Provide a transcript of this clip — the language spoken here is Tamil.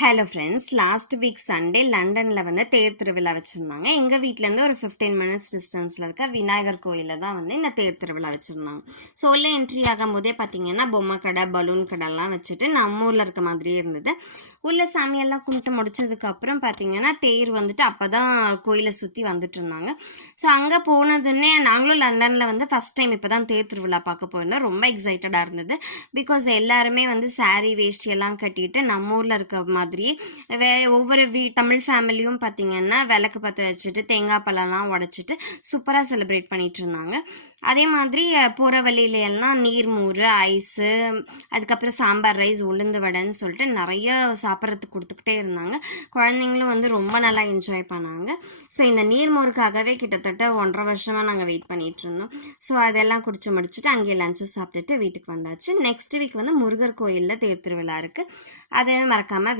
Hello friends, last week Sunday லண்டனில் வந்து தேர் திருவிழா வச்சுருந்தாங்க. எங்கள் வீட்டிலேருந்து ஒரு 15 மினிட்ஸ் டிஸ்டன்ஸில் இருக்க விநாயகர் கோயிலில் தான் வந்து இந்த தேர் திருவிழா வச்சுருந்தாங்க. ஸோ உள்ளே என்ட்ரி ஆகும்போதே பார்த்தீங்கன்னா பொம்மை கடை, பலூன் கடைலாம் வச்சுட்டு நம்ம ஊரில் இருக்க மாதிரியே இருந்தது. உள்ள சாமியெல்லாம் கும்பிட்டு முடிச்சதுக்கப்புறம் பார்த்தீங்கன்னா தேர் வந்துட்டு அப்போ தான் கோயிலை சுற்றி வந்துட்டு இருந்தாங்க. ஸோ அங்கே போனதுன்னே நாங்களும் லண்டனில் வந்து ஃபஸ்ட் டைம் இப்போ தான் தேர் திருவிழா பார்க்க போயிருந்தோம். ரொம்ப எக்ஸைட்டடாக இருந்தது. பிகாஸ் எல்லாருமே வந்து சாரீ வேஷ்டி எல்லாம் கட்டிட்டு நம்ம ஊரில் இருக்க மாதிரி ஒவ்வொரு தமிழ் ஃபேமிலியும் பார்த்தீங்கன்னா விளக்கு பற்ற வச்சுட்டு தேங்காய் பழம்லாம் உடைச்சிட்டு சூப்பராக செலிப்ரேட் பண்ணிட்டு இருந்தாங்க. அதே மாதிரி போகிற வழியில எல்லாம் நீர்மோர், ஐஸு, அதுக்கப்புறம் சாம்பார் ரைஸ், உளுந்து வடைன்னு சொல்லிட்டு நிறைய சாப்பிட்றதுக்கு கொடுத்துக்கிட்டே இருந்தாங்க. குழந்தைங்களும் வந்து ரொம்ப நல்லா என்ஜாய் பண்ணாங்க. ஸோ இந்த நீர்மோருக்காகவே கிட்டத்தட்ட 1.5 வருஷமாக நாங்கள் வெயிட் பண்ணிட்டு இருந்தோம். ஸோ அதெல்லாம் குடிச்சு முடிச்சுட்டு அங்கேயே லஞ்சும் சாப்பிட்டுட்டு வீட்டுக்கு வந்தாச்சு. நெக்ஸ்ட் வீக் வந்து முருகர் கோயிலில் தேர் திருவிழா இருக்குது. அதை மறக்காமல்